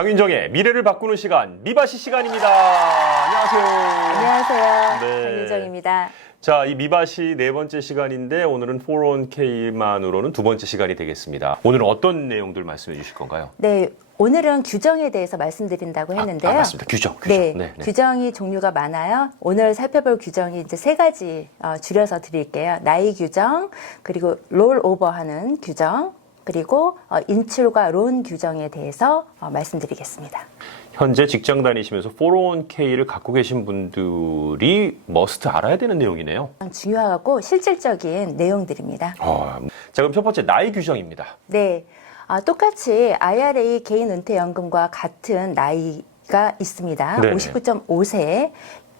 장윤정의 미래를 바꾸는 시간, 미바시 시간입니다. 안녕하세요. 안녕하세요. 네. 장윤정입니다. 자, 이 미바시 네 번째 시간인데 오늘은 401k만으로는 두 번째 시간이 되겠습니다. 오늘은 어떤 내용들 말씀해 주실 건가요? 네, 오늘은 규정에 대해서 말씀드린다고 했는데요. 맞습니다. 규정. 네, 네. 규정이 종류가 많아요. 오늘 살펴볼 규정이 이제 세 가지 줄여서 드릴게요. 나이 규정, 그리고 롤오버하는 규정, 그리고 인출과 론 규정에 대해서 말씀드리겠습니다. 현재 직장 다니시면서 401k를 갖고 계신 분들이 머스트 알아야 되는 내용이네요. 중요하고 실질적인 내용들입니다. 자, 그럼 첫 번째 나이 규정입니다. 네, 똑같이 IRA 개인은퇴연금과 같은 나이가 있습니다. 네네. 59.5세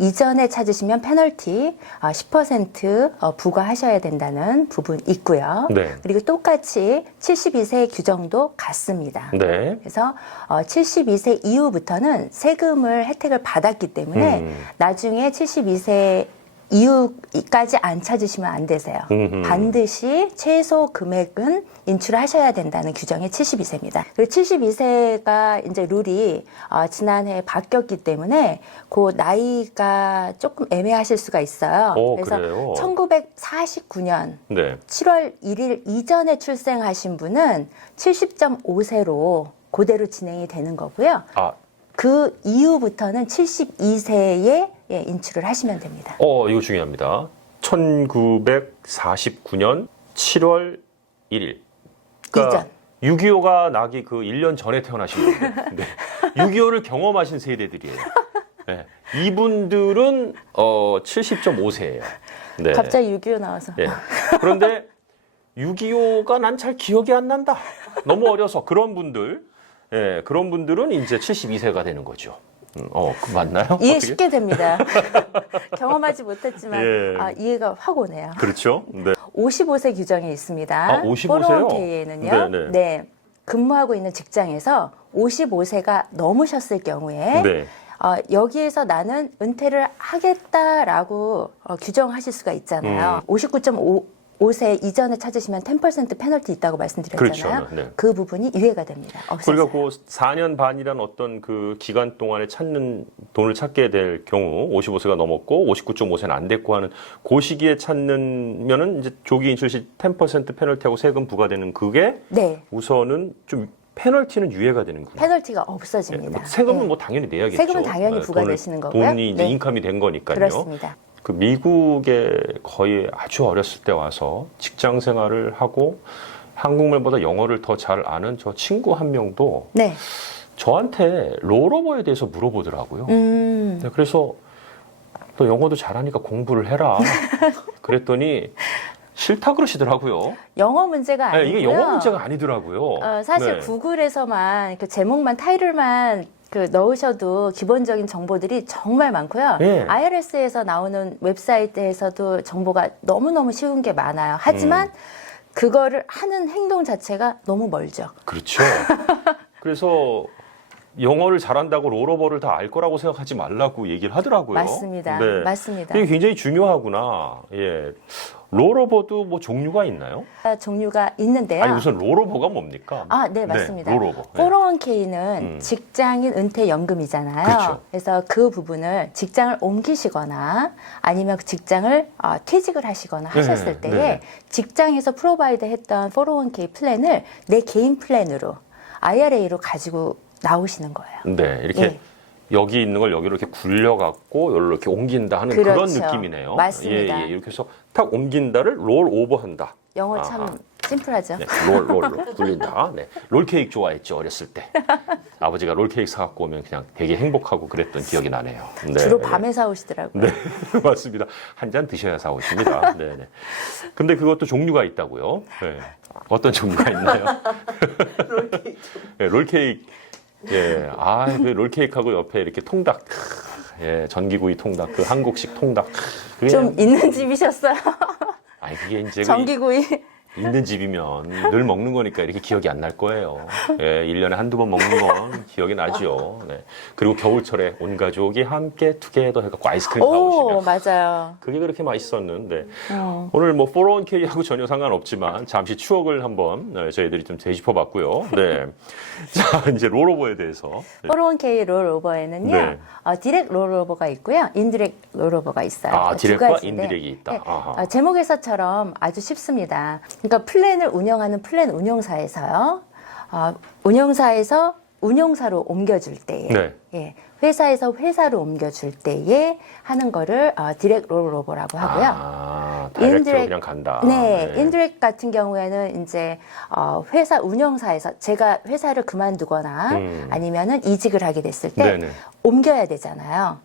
이전에 찾으시면 페널티 10% 부과하셔야 된다는 부분 있고요. 네. 그리고 똑같이 72세 규정도 같습니다. 네. 그래서 72세 이후부터는 세금을 혜택을 받았기 때문에 나중에 72세 이후까지 안 찾으시면 안 되세요. 반드시 최소 금액은 인출하셔야 된다는 규정이 72세입니다. 그리고 72세가 이제 룰이 지난해 바뀌었기 때문에 그 나이가 조금 애매하실 수가 있어요. 그래서 그래요? 1949년 네. 7월 1일 이전에 출생하신 분은 70.5세로 그대로 진행이 되는 거고요. 그 이후부터는 72세에 인출을 하시면 됩니다. 이거 중요합니다. 1949년 7월 1일. 그러니까 이전. 6.25가 나기 그 1년 전에 태어나신 분들. 네. 6.25를 경험하신 세대들이에요. 네. 이분들은 70.5세예요. 네. 갑자기 6.25 나와서. 네. 그런데 6.25가 난 잘 기억이 안 난다. 너무 어려서 그런 분들. 예, 그런 분들은 이제 72세가 되는 거죠. 그 맞나요? 이해 어떻게? 쉽게 됩니다. 경험하지 못했지만 예. 이해가 확 오네요. 그렇죠. 네. 55세 규정이 있습니다. 55세요? 401k에는요. 네네. 네. 근무하고 있는 직장에서 55세가 넘으셨을 경우에 네. 여기에서 나는 은퇴를 하겠다라고 규정하실 수가 있잖아요. 59.5세 이전에 찾으시면 10% 페널티 있다고 말씀드렸잖아요. 그렇죠. 네. 그 부분이 유예가 됩니다. 없어져요. 그러니까 그 4년 반이란 어떤 그 기간 동안에 돈을 찾게 될 경우 55세가 넘었고 59.5세는 안 됐고 하는 그 시기에 찾는면은 이제 조기 인출 시 10% 페널티하고 세금 부과되는 그게 네. 우선은 좀 페널티는 유예가 되는군요. 페널티가 없어집니다. 세금은 네. 뭐 당연히 내야겠죠. 세금은 당연히 부과되시는 거고요. 돈이 이제 네. 인컴이 된 거니까요. 그렇습니다. 그 미국에 거의 아주 어렸을 때 와서 직장 생활을 하고 한국말보다 영어를 더 잘 아는 저 친구 한 명도 네. 저한테 롤오버에 대해서 물어보더라고요. 네, 그래서 너 영어도 잘하니까 공부를 해라. 그랬더니 싫다 그러시더라고요. 영어 문제가 네, 아니고요. 이게 영어 문제가 아니더라고요. 사실 네. 구글에서만 그 제목만 타이틀만 넣으셔도 기본적인 정보들이 정말 많고요. 네. IRS에서 나오는 웹사이트에서도 정보가 너무너무 쉬운 게 많아요. 하지만 그거를 하는 행동 자체가 너무 멀죠. 그렇죠. 그래서 영어를 잘한다고 롤오버를 다 알 거라고 생각하지 말라고 얘기를 하더라고요. 맞습니다. 네. 맞습니다. 이게 굉장히 중요하구나. 예. 롤오버도 뭐 종류가 있나요? 종류가 있는데요. 아니 우선 롤오버가 뭡니까? 네, 맞습니다. 롤오버. 401k는 직장인 은퇴연금이잖아요. 그렇죠. 그래서 그 부분을 직장을 옮기시거나 아니면 그 직장을 퇴직을 하시거나 하셨을 때에 네. 직장에서 프로바이드 했던 401k 플랜을 내 개인 플랜으로 IRA로 가지고 나오시는 거예요. 네, 이렇게 예. 여기 있는 걸 여기로 이렇게 굴려갖고 여기로 이렇게 옮긴다 하는 그렇죠. 그런 느낌이네요. 맞습니다. 예, 이렇게 해서 탁 옮긴다를 롤오버한다. 영어 참 심플하죠. 네, 롤 굴린다. 네, 롤케이크 좋아했죠 어렸을 때. 아버지가 롤케이크 사갖고 오면 그냥 되게 행복하고 그랬던 기억이 나네요. 네. 주로 밤에 사오시더라고요. 네, 맞습니다. 한 잔 드셔야 사오십니다. 네, 네. 근데 그것도 종류가 있다고요. 네. 어떤 종류가 있나요? 롤케이크. 네, 롤케이크. 예, 그 롤케이크하고 옆에 이렇게 통닭. 예, 전기구이 통닭, 그 한국식 통닭. 그게 좀 있는 집이셨어요. 그게 이제 전기구이. 있는 집이면 늘 먹는 거니까 이렇게 기억이 안 날 거예요. 예, 1년에 한두 번 먹는 건 기억이 나죠. 네. 그리고 겨울철에 온 가족이 함께 투게더 해갖고 아이스크림 오, 사오시면. 맞아요. 그게 그렇게 맛있었는데 오늘 뭐 401k하고 전혀 상관없지만 잠시 추억을 한번 저희들이 좀 되짚어봤고요. 네. 자, 이제 롤오버에 대해서. 401k 롤오버에는요, 네. 디렉 롤오버가 있고요, 인디렉 롤오버가 있어요. 아, 두 디렉과 가지인데, 인디렉이 있다. 네, 아하. 제목에서처럼 아주 쉽습니다. 그러니까 플랜을 운영하는 플랜 운용사에서요, 운용사에서 운용사로 옮겨줄 때에, 네. 예, 회사에서 회사로 옮겨줄 때에 하는 거를 디렉 롤오버라고 하고요. 아, 다이렉트로 그냥 간다. 네, 인디렉 같은 경우에는 이제 회사 운영사에서 제가 회사를 그만두거나 아니면은 이직을 하게 됐을 때 네네. 옮겨야 되잖아요.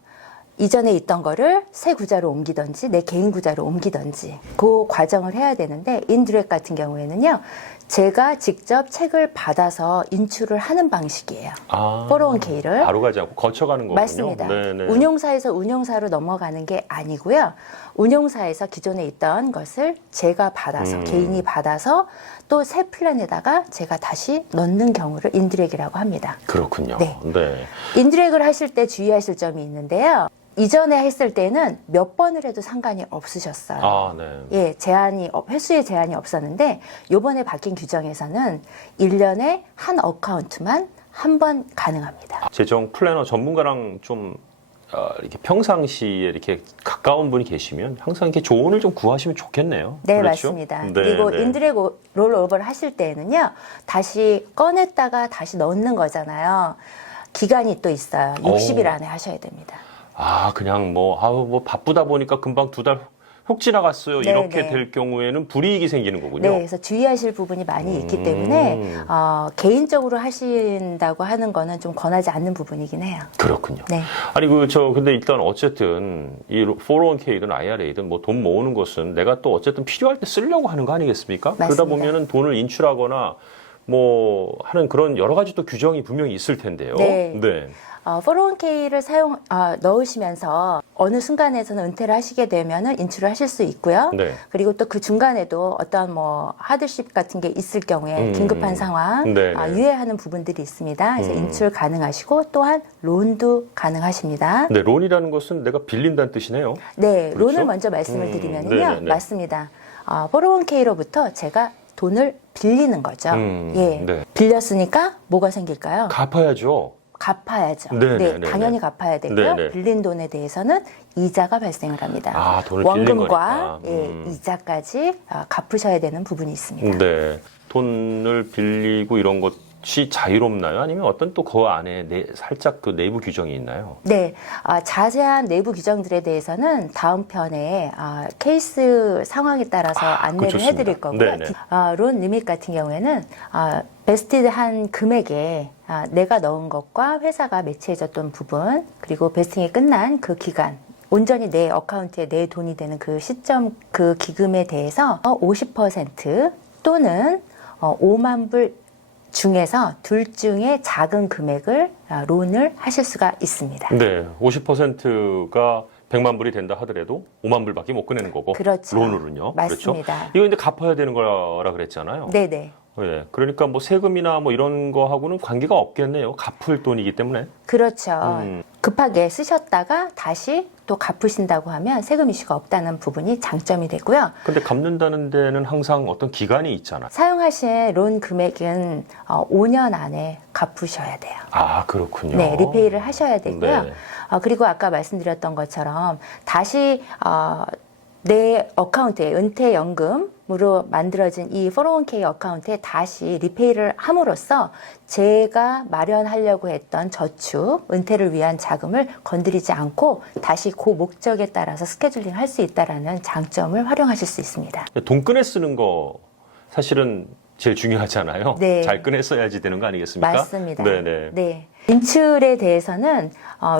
이전에 있던 거를 새 구자로 옮기든지 내 개인 구자로 옮기든지 그 과정을 해야 되는데, 인디렉 같은 경우에는요, 제가 직접 책을 받아서 인출을 하는 방식이에요. 아, 401k를. 바로 가지 않고 거쳐가는 거군요. 맞습니다. 네네. 운용사에서 운용사로 넘어가는 게 아니고요. 운용사에서 기존에 있던 것을 제가 받아서, 개인이 받아서 또 새 플랜에다가 제가 다시 넣는 경우를 인디렉이라고 합니다. 그렇군요. 네. 네. 인디렉을 하실 때 주의하실 점이 있는데요. 이전에 했을 때는 몇 번을 해도 상관이 없으셨어요. 아, 네. 예, 횟수의 제한이 없었는데, 요번에 바뀐 규정에서는 1년에 한 어카운트만 한 번 가능합니다. 재정 플래너 전문가랑 좀 이렇게 평상시에 이렇게 가까운 분이 계시면 항상 이렇게 조언을 좀 구하시면 좋겠네요. 네, 그렇죠? 맞습니다. 네, 그리고 네. 인디렉 롤오버를 하실 때에는요, 다시 꺼냈다가 다시 넣는 거잖아요. 기간이 또 있어요. 60일 안에 하셔야 됩니다. 아, 그냥 뭐 바쁘다 보니까 금방 2달 훅 지나갔어요. 네, 이렇게 네. 될 경우에는 불이익이 생기는 거군요. 네, 그래서 주의하실 부분이 많이 있기 때문에 개인적으로 하신다고 하는 거는 좀 권하지 않는 부분이긴 해요. 그렇군요. 네. 아니 근데 일단 어쨌든 이 401k든 IRA든 뭐 돈 모으는 것은 내가 또 어쨌든 필요할 때 쓰려고 하는 거 아니겠습니까? 맞습니다. 그러다 보면은 돈을 인출하거나 뭐 하는 그런 여러 가지 또 규정이 분명히 있을 텐데요. 네. 네. 401k를 넣으시면서 어느 순간에서는 은퇴를 하시게 되면은 인출을 하실 수 있고요. 네. 그리고 또 그 중간에도 어떤 뭐 하드십 같은 게 있을 경우에 긴급한 상황 네, 네. 유예하는 부분들이 있습니다. 그래서 인출 가능하시고 또한 론도 가능하십니다. 네, 론이라는 것은 내가 빌린다는 뜻이네요. 네, 그렇죠? 론을 먼저 말씀을 드리면요. 네네네. 맞습니다. 401k로부터 제가 돈을 빌리는 거죠. 예, 네. 빌렸으니까 뭐가 생길까요? 갚아야죠. 갚아야죠. 네네네네. 네, 당연히 갚아야 되고요. 네네. 빌린 돈에 대해서는 이자가 발생을 합니다. 아, 돈을 빌린 원금과 거니까. 예, 이자까지 갚으셔야 되는 부분이 있습니다. 네. 돈을 빌리고 이런 것이 자유롭나요? 아니면 어떤 또 그 안에 살짝 그 내부 규정이 있나요? 네, 자세한 내부 규정들에 대해서는 다음 편에 케이스 상황에 따라서 안내를 좋습니다. 해드릴 거고요. 네네. 론 리밋 같은 경우에는 베스티드한 금액에 내가 넣은 것과 회사가 매치해줬던 부분, 그리고 베스팅이 끝난 그 기간, 온전히 내 어카운트에 내 돈이 되는 그 시점, 그 기금에 대해서 50% 또는 5만 불 중에서 둘 중에 작은 금액을 론을 하실 수가 있습니다. 네. 50%가 100만 불이 된다 하더라도 5만 불밖에 못 꺼내는 거고. 그렇죠. 론으로는요. 맞습니다. 그렇죠? 이거 근데 갚아야 되는 거라 그랬잖아요. 네네. 네. 그러니까 뭐 세금이나 뭐 이런 거하고는 관계가 없겠네요. 갚을 돈이기 때문에. 그렇죠. 급하게 쓰셨다가 다시 또 갚으신다고 하면 세금 이슈가 없다는 부분이 장점이 되고요. 근데 갚는다는 데는 항상 어떤 기간이 있잖아. 사용하신 론 금액은 5년 안에 갚으셔야 돼요. 아, 그렇군요. 네, 리페이를 하셔야 되고요. 네. 그리고 아까 말씀드렸던 것처럼 다시 내 어카운트에 은퇴연금으로 만들어진 이 401k 어카운트에 다시 리페이를 함으로써 제가 마련하려고 했던 저축, 은퇴를 위한 자금을 건드리지 않고 다시 그 목적에 따라서 스케줄링 할 수 있다는 장점을 활용하실 수 있습니다. 돈 꺼내 쓰는 거 사실은 제일 중요하잖아요. 네. 잘 꺼내 써야지 되는 거 아니겠습니까? 맞습니다. 네네. 네. 인출에 대해서는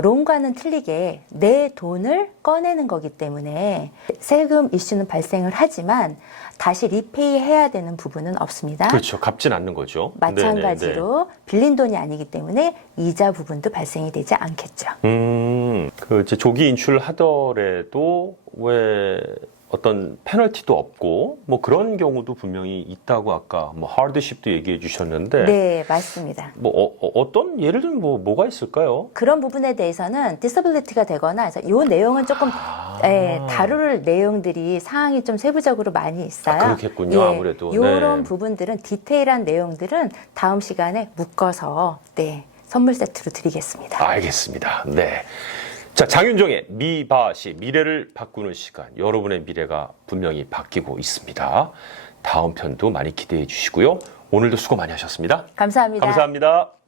론과는 틀리게 내 돈을 꺼내는 거기 때문에 세금 이슈는 발생을 하지만 다시 리페이 해야 되는 부분은 없습니다. 그렇죠. 갚진 않는 거죠. 마찬가지로 빌린 돈이 아니기 때문에 이자 부분도 발생이 되지 않겠죠. 그 조기 인출을 하더라도 왜 어떤 페널티도 없고 뭐 그런 경우도 분명히 있다고 아까 뭐 하드십도 얘기해 주셨는데 네, 맞습니다. 뭐 어떤 예를 들면 뭐가 있을까요? 그런 부분에 대해서는 디서빌리티가 되거나 해서 요 내용은 조금 다룰 내용들이 사항이 좀 세부적으로 많이 있어요. 그렇겠군요. 아무래도. 이런 네. 부분들은 디테일한 내용들은 다음 시간에 묶어서 선물 세트로 드리겠습니다. 알겠습니다. 네. 자, 장윤정의 미바시, 미래를 바꾸는 시간. 여러분의 미래가 분명히 바뀌고 있습니다. 다음 편도 많이 기대해 주시고요. 오늘도 수고 많이 하셨습니다. 감사합니다. 감사합니다.